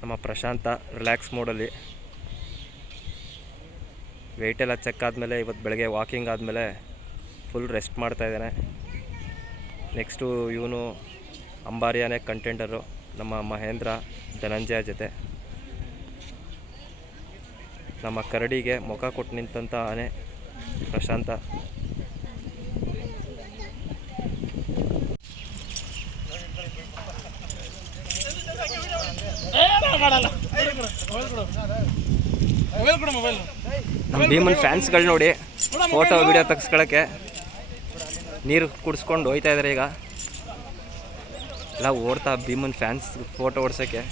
ನಮ್ಮ ಪ್ರಶಾಂತ ರಿಲ್ಯಾಕ್ಸ್ ಮೋಡಲ್ಲಿ ವೆಯ್ಟ್ ಎಲ್ಲ ಚೆಕ್ ಆದಮೇಲೆ ಇವತ್ತು ಬೆಳಗ್ಗೆ ವಾಕಿಂಗ್ ಆದಮೇಲೆ ಫುಲ್ ರೆಸ್ಟ್ ಮಾಡ್ತಾ ಇದ್ದಾನೆ. ನೆಕ್ಸ್ಟು ಇವನು ಅಂಬಾರಿಯಾನೇ ಕಂಟೆಂಡರು ನಮ್ಮ ಮಹೇಂದ್ರ ಧನಂಜಯ ಜೊತೆ. ನಮ್ಮ ಕರಡಿಗೆ ಮುಖ ಕೊಟ್ಟು ನಿಂತಂಥ ಆನೆ ಪ್ರಶಾಂತ. ನಮ್ಮ ಭೀಮನ್ ಫ್ಯಾನ್ಸ್ಗಳು ನೋಡಿ, ಫೋಟೋ, ವಿಡಿಯೋ ತೆಗೆಸ್ಕೊಳಕ್ಕೆ ನೀರು ಕುಡಿಸ್ಕೊಂಡು ಹೋಯ್ತಾ ಇದ್ದಾರೆ ಈಗ. ಎಲ್ಲ ಓಡ್ತಾ ಭೀಮನ್ ಫ್ಯಾನ್ಸ್ ಫೋಟೋ ಓಡ್ಸೋಕ್ಕೆ.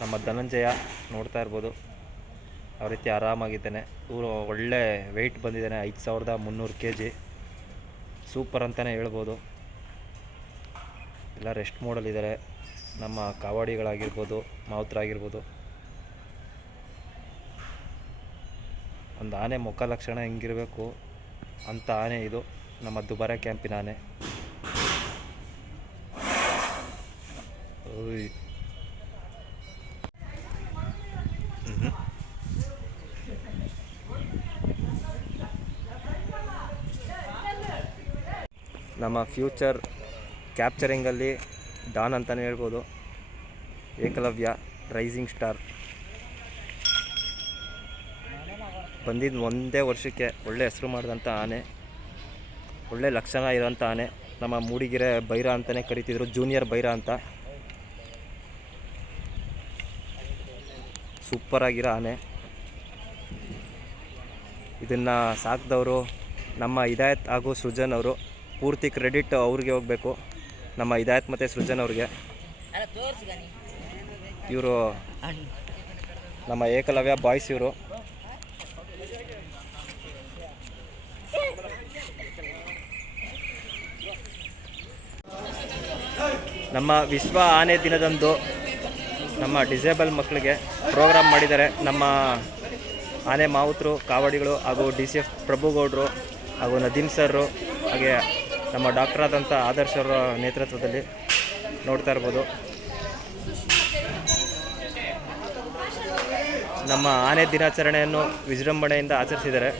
ನಮ್ಮ ಧನಂಜಯ ನೋಡ್ತಾ ಇರ್ಬೋದು. ಯಾವ ರೀತಿ ಆರಾಮಾಗಿದ್ದಾನೆ. ಇವರು ಒಳ್ಳೆ ವೆಯ್ಟ್ ಬಂದಿದ್ದಾನೆ, ಐದು ಸಾವಿರದ ಮುನ್ನೂರು ಕೆ ಜಿ ಸೂಪರ್ ಅಂತಲೇ ಹೇಳ್ಬೋದು. ಎಲ್ಲ ರೆಸ್ಟ್ ಮೋಡಲ್ಲಿದ್ದಾರೆ ನಮ್ಮ ಕಾವಾಡಿಗಳಾಗಿರ್ಬೋದು ಮಾವುತರಾಗಿರ್ಬೋದು. ಒಂದು ಆನೆ ಮುಖ ಲಕ್ಷಣ ಹೆಂಗಿರಬೇಕು ಅಂಥ ಆನೆ ಇದು. ನಮ್ಮ ದುಬಾರೆ ಕ್ಯಾಂಪಿನ ಆನೆ. ನಮ್ಮ ಫ್ಯೂಚರ್ ಕ್ಯಾಪ್ಚರಿಂಗಲ್ಲಿ ಡಾನ್ ಅಂತಲೇ ಹೇಳ್ಬೋದು. Ekalavya, rising star. ಬಂದಿದ್ದು ಒಂದೇ ವರ್ಷಕ್ಕೆ ಒಳ್ಳೆ ಹೆಸರು ಮಾಡಿದಂಥ ಆನೆ. ಒಳ್ಳೆ ಲಕ್ಷಣ ಇರೋಂಥ ಆನೆ. ನಮ್ಮ ಮೂಡಿಗೆರೆ ಬೈರ ಅಂತಲೇ ಕರಿತಿದ್ರು, ಜೂನಿಯರ್ ಬೈರ ಅಂತ. ಸೂಪರಾಗಿರೋ ಆನೆ. ಇದನ್ನು ಸಾಕಿದವರು ನಮ್ಮ ಹಿದಾಯತ್ ಹಾಗೂ ಸೃಜನ್ ಅವರು ಪೂರ್ತಿ ಕ್ರೆಡಿಟ್ ಅವ್ರಿಗೆ ಹೋಗಬೇಕು. ನಮ್ಮ ಹಿದಾಯತ್ ಮತ್ತು ಸೃಜನ್ ಅವ್ರಿಗೆ. ಇವರು ನಮ್ಮ ಏಕಲವ್ಯ ಬಾಯ್ಸ್ ಇವರು. ನಮ್ಮ ವಿಶ್ವ ಆನೆ ದಿನದಂದು ನಮ್ಮ ಡಿಸೇಬಲ್ ಮಕ್ಕಳಿಗೆ ಪ್ರೋಗ್ರಾಮ್ ಮಾಡಿದ್ದಾರೆ. ನಮ್ಮ ಆನೆ ಮಾವುತರು ಕಾವಡಿಗಳು ಹಾಗೂ ಡಿ ಸಿ ಎಫ್ ಪ್ರಭುಗೌಡರು ಹಾಗೂ ನದೀಮ್ ಸರ್ರು ಹಾಗೆ ನಮ್ಮ ಡಾಕ್ಟರ್ ಆದಂಥ ಆದರ್ಶ ಅವರ ನೇತೃತ್ವದಲ್ಲಿ ನೋಡ್ತಾ ಇರ್ಬೋದು. ನಮ್ಮ ಆನೆ ದಿನಾಚರಣೆಯನ್ನು ವಿಜೃಂಭಣೆಯಿಂದ ಆಚರಿಸಿದ್ದಾರೆ.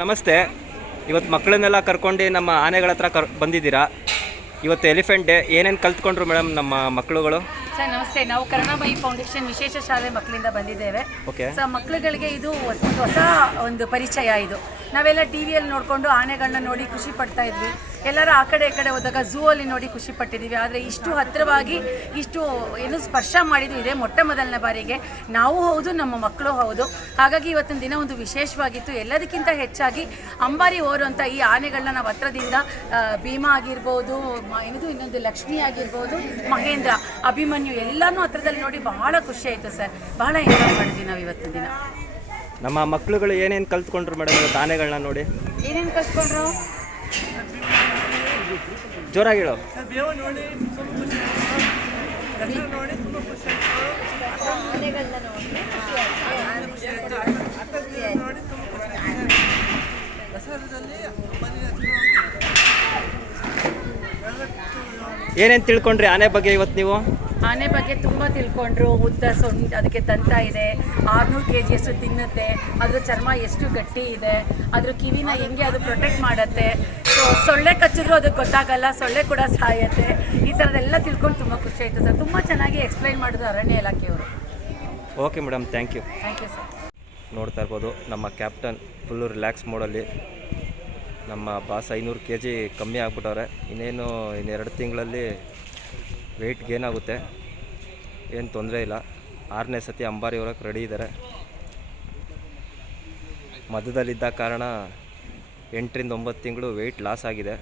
ನಮಸ್ತೆ. ಇವತ್ತು ಮಕ್ಕಳನ್ನೆಲ್ಲ ಕರ್ಕೊಂಡು ನಮ್ಮ ಆನೆಗಳ ಹತ್ರ ಕರ್ ಬಂದಿದ್ದೀರಾ? ಇವತ್ತು ಎಲಿಫೆಂಟ್ ಡೇ ಏನೇನು ಕಲ್ತ್ಕೊಂಡ್ರು ಮೇಡಮ್ ನಮ್ಮ ಮಕ್ಕಳುಗಳು? ಸರ್ ನಮಸ್ತೆ. ನಾವು ಕರುಣಾಬಾಯಿ ಫೌಂಡೇಶನ್ ವಿಶೇಷ ಶಾಲೆ ಮಕ್ಕಳಿಂದ ಬಂದಿದ್ದೇವೆ. ಓಕೆ. ಸೊ ಮಕ್ಕಳುಗಳಿಗೆ ಇದು ಒಂದು ಹೊಸ ಒಂದು ಪರಿಚಯ ಇದು. ನಾವೆಲ್ಲ ಟಿ ವಿಯಲ್ಲಿ ನೋಡಿಕೊಂಡು ಆನೆಗಳನ್ನ ನೋಡಿ ಖುಷಿ ಪಡ್ತಾ ಇದ್ವಿ. ಎಲ್ಲರೂ ಆ ಕಡೆ ಈ ಕಡೆ ಹೋದಾಗ ಝೂ ಅಲ್ಲಿ ನೋಡಿ ಖುಷಿ ಪಟ್ಟಿದ್ದೀವಿ. ಆದರೆ ಇಷ್ಟು ಹತ್ತಿರವಾಗಿ ಇಷ್ಟು ಏನು ಸ್ಪರ್ಶ ಮಾಡಿದ್ದು ಇದೇ ಮೊಟ್ಟ ಮೊದಲನೇ ಬಾರಿಗೆ. ನಾವು ಹೌದು ನಮ್ಮ ಮಕ್ಕಳು ಹೌದು. ಹಾಗಾಗಿ ಇವತ್ತಿನ ದಿನ ಒಂದು ವಿಶೇಷವಾಗಿತ್ತು. ಎಲ್ಲದಕ್ಕಿಂತ ಹೆಚ್ಚಾಗಿ ಅಂಬಾರಿ ಓರುವಂಥ ಈ ಆನೆಗಳನ್ನ ನಾವು ಹತ್ರದಿಂದ ಭೀಮಾ ಆಗಿರ್ಬೋದು ಇದು ಇನ್ನೊಂದು ಲಕ್ಷ್ಮಿ ಆಗಿರ್ಬೋದು ಮಹೇಂದ್ರ ಅಭಿಮನ್ಯು ಎಲ್ಲನೂ ಹತ್ರದಲ್ಲಿ ನೋಡಿ ಬಹಳ ಖುಷಿ ಆಯಿತು ಸರ್. ಬಹಳ ಎಂಜಾಯ್ ಮಾಡಿದ್ವಿ ನಾವು ಇವತ್ತಿನ ದಿನ. ನಮ್ಮ ಮಕ್ಕಳುಗಳು ಏನೇನು ಕಲ್ತ್ಕೊಂಡ್ರು ಮೇಡಮ್ ಆನೆಗಳನ್ನ ನೋಡಿ? ಏನೇನು ಕಲ್ತ್ಕೊಂಡ್ರು? ಜೋರಾಗಿ ಹೇಳು ಏನೇನು ತಿಳ್ಕೊಂಡ್ರಿ ಆನೆ ಬಗ್ಗೆ ಇವತ್ತು ನೀವು? ಆನೆ ಬಗ್ಗೆ ತುಂಬ ತಿಳ್ಕೊಂಡ್ರು ಉದ್ದ ಸೊಂಟ ಅದಕ್ಕೆ ದಂತ ಇದೆ ಆರುನೂರು ಕೆ ಜಿಯಷ್ಟು ತಿನ್ನುತ್ತೆ ಅದ್ರ ಚರ್ಮ ಎಷ್ಟು ಗಟ್ಟಿ ಇದೆ ಅದ್ರ ಕಿವಿನ ಹೆಂಗೆ ಅದು ಪ್ರೊಟೆಕ್ಟ್ ಮಾಡುತ್ತೆ. ಸೊ ಸೊಳ್ಳೆ ಕಚ್ಚಿದ್ರು ಅದಕ್ಕೆ ಗೊತ್ತಾಗಲ್ಲ ಸೊಳ್ಳೆ ಕೂಡ ಸಾಯತ್ತೆ. ಈ ಥರದ್ದೆಲ್ಲ ತಿಳ್ಕೊಂಡು ತುಂಬ ಖುಷಿ ಆಯಿತು ಸರ್. ತುಂಬ ಚೆನ್ನಾಗಿ ಎಕ್ಸ್ಪ್ಲೈನ್ ಮಾಡಿದ್ರು ಅರಣ್ಯ ಇಲಾಖೆಯವರು okay madam thank you thank you sir ನೋಡ್ತಾ ಇರ್ಬೋದು ನಮ್ಮ ಕ್ಯಾಪ್ಟನ್ ಫುಲ್ಲು ರಿಲ್ಯಾಕ್ಸ್ ಮೋಡಲ್ಲಿ ನಮ್ಮ ಬಾಸ್ ಐನೂರು ಕೆ ಜಿ ಕಮ್ಮಿ ಆಗ್ಬಿಟ್ಟವ್ರೆ. ಇನ್ನೇನು ಇನ್ನೆರಡು ತಿಂಗಳಲ್ಲಿ ವೆಯ್ಟ್ ಗೇನ್ ಆಗುತ್ತೆ. ಏನು ತೊಂದರೆ ಇಲ್ಲ. ಆರನೇ ಸತಿ ಅಂಬಾರಿ ಹೊರಕ್ಕೆ ರೆಡಿ ಇದ್ದಾರೆ ಮಧ್ಯದಲ್ಲಿದ್ದ ಕಾರಣ ಎಂಟರಿಂದ ಒಂಬತ್ತು ತಿಂಗಳು ವೆಯ್ಟ್ ಲಾಸ್ ಆಗಿದೆ.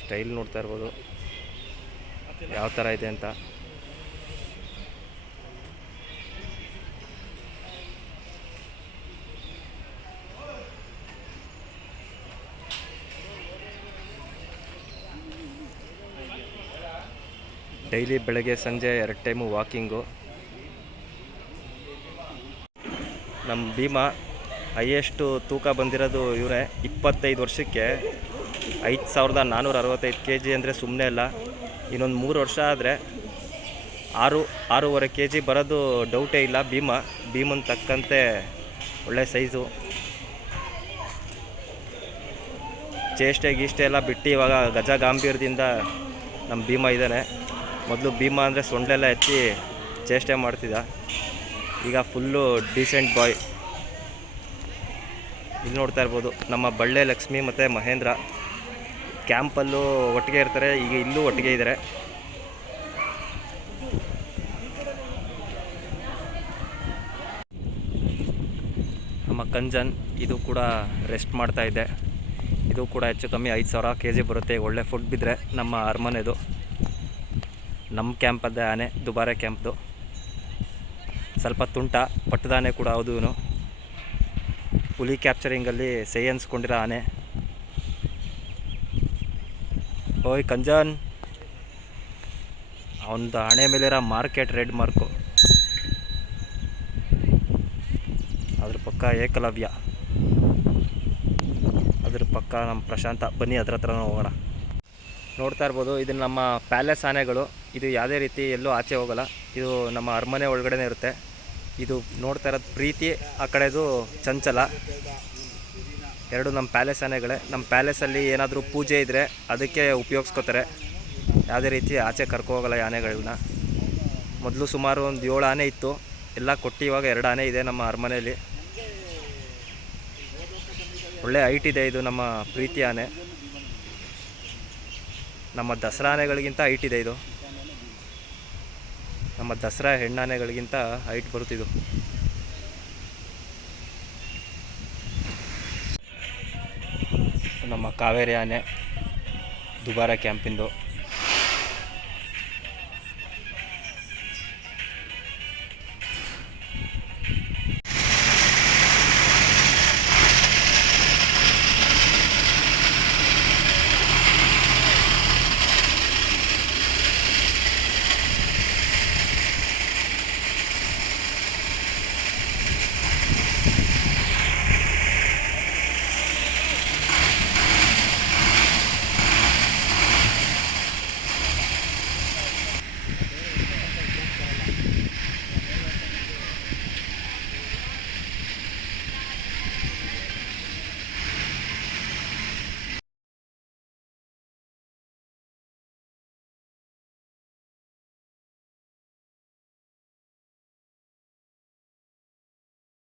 ಸ್ಟೈಲ್ ನೋಡ್ತಾ ಇರ್ಬೋದು. ಯಾವ ಥರ ಇದೆ ಅಂತ. ಡೈಲಿ ಬೆಳಗ್ಗೆ ಸಂಜೆ ಎರಡು ಟೈಮು ವಾಕಿಂಗು. ನಮ್ಮ ಭೀಮಾ ಹೈಯೆಸ್ಟು ತೂಕ ಬಂದಿರೋದು ಇವರೇ ಇಪ್ಪತ್ತೈದು ವರ್ಷಕ್ಕೆ ಐದು ಸಾವಿರದ ನಾನ್ನೂರ ಅರವತ್ತೈದು ಕೆ ಜಿ ಅಂದರೆ ಸುಮ್ಮನೆ ಅಲ್ಲ, ಇನ್ನೊಂದು ಮೂರು ವರ್ಷ ಆದರೆ ಆರು, ಆರೂವರೆ ಕೆ ಜಿ ಬರೋದು ಡೌಟೇ ಇಲ್ಲ. ಭೀಮಾ, ಭೀಮನ್ ತಕ್ಕಂತೆ ಒಳ್ಳೆ ಸೈಜು. ಚೇಷ್ಟೆ ಗೀಷ್ಟೆ ಎಲ್ಲ ಬಿಟ್ಟು ಇವಾಗ ಗಜ ಗಾಂಭೀರ್ಯದಿಂದ ನಮ್ಮ ಭೀಮ ಇದ್ದಾನೆ. ಮೊದಲು ಭೀಮ ಅಂದರೆ ಸೊಂಡೆಲ್ಲ ಎತ್ತಿ ಚೇಷ್ಟೆ ಮಾಡ್ತಿದ್ದ. ಈಗ ಫುಲ್ಲು ಡೀಸೆಂಟ್ ಬಾಯ್ ಇಲ್ಲಿ ನೋಡ್ತಾ ಇರ್ಬೋದು, ನಮ್ಮ ಬಳ್ಳೆ ಲಕ್ಷ್ಮಿ ಮತ್ತು ಮಹೇಂದ್ರ. ಕ್ಯಾಂಪಲ್ಲೂ ಒಟ್ಟಿಗೆ ಇರ್ತಾರೆ, ಈಗ ಇಲ್ಲೂ ಒಟ್ಟಿಗೆ ಇದ್ದಾರೆ ನಮ್ಮ ಕಂಜನ್ ಇದು ಕೂಡ ರೆಸ್ಟ್ ಮಾಡ್ತಾ ಇದ್ದೆ. ಇದು ಕೂಡ ಹೆಚ್ಚು ಕಮ್ಮಿ ಐದು ಸಾವಿರ ಕೆ ಜಿ ಬರುತ್ತೆ, ಒಳ್ಳೆ ಫುಡ್ ಬಿದ್ದರೆ ನಮ್ಮ ಅರಮನೆದು. ನಮ್ಮ ಕ್ಯಾಂಪದ್ದೇ ಆನೆ, ದುಬಾರೆ ಕ್ಯಾಂಪ್ದು. ಸ್ವಲ್ಪ ತುಂಟ, ಪಟ್ಟದಾನೆ ಕೂಡ ಹೌದು ಹುಲಿ ಕ್ಯಾಪ್ಚರಿಂಗಲ್ಲಿ ಸೈ ಅನ್ಸ್ಕೊಂಡಿರೋ ಆನೆ. ಓಯ್, ಕಂಜಾನ್. ಅವನದು ಹಣೆ ಮೇಲಿರೋ ಮಾರ್ಕೆಟ್ ರೆಡ್ ಮಾರ್ಕು. ಅದ್ರ ಪಕ್ಕ ಏಕಲವ್ಯ. ಅದ್ರ ಪಕ್ಕ ನಮ್ಮ ಪ್ರಶಾಂತ. ಬನ್ನಿ ಅದ್ರ ಹತ್ರನೂ ಹೋಗೋಣ. ನೋಡ್ತಾ ಇರ್ಬೋದು, ಇದು ನಮ್ಮ ಪ್ಯಾಲೇಸ್ ಆನೆಗಳು. ಇದು ಯಾವುದೇ ರೀತಿ ಎಲ್ಲೂ ಆಚೆ ಹೋಗಲ್ಲ. ಇದು ನಮ್ಮ ಅರಮನೆ ಒಳಗಡೆನೇ ಇರುತ್ತೆ. ಇದು ನೋಡ್ತಾ ಇರೋದು ಪ್ರೀತಿ ಆ ಕಡೆದು ಚಂಚಲ. ಎರಡು ನಮ್ಮ ಪ್ಯಾಲೇಸ್ ಆನೆಗಳೇ. ನಮ್ಮ ಪ್ಯಾಲೇಸಲ್ಲಿ ಏನಾದರೂ ಪೂಜೆ ಇದ್ದರೆ ಅದಕ್ಕೆ ಉಪಯೋಗಿಸ್ಕೋತಾರೆ. ಯಾವುದೇ ರೀತಿ ಆಚೆ ಕರ್ಕೊ ಹೋಗಲ್ಲ ಆನೆಗಳನ್ನ ಮೊದಲು ಸುಮಾರು ಒಂದು ಏಳು ಆನೆ ಇತ್ತು. ಎಲ್ಲ ಕೊಟ್ಟು ಇವಾಗ ಎರಡು ಆನೆ ಇದೆ ನಮ್ಮ ಅರಮನೆಯಲ್ಲಿ ಒಳ್ಳೆ ಹೈಟ್ ಇದೆ ಇದು ನಮ್ಮ ಪ್ರೀತಿ ಆನೆ. ನಮ್ಮ ದಸರಾ ಆನೆಗಳಿಗಿಂತ ಹೈಟ್ ಇದೆ ಇದು. ನಮ್ಮ ದಸರಾ ಹೆಣ್ಣಾನೆಗಳಿಗಿಂತ ಹೈಟ್ ಬರುತ್ತಿದ್ದು ನಮ್ಮ ಕಾವೇರಿ ಆನೆ ದುಬಾರ ಕ್ಯಾಂಪಿಂದು.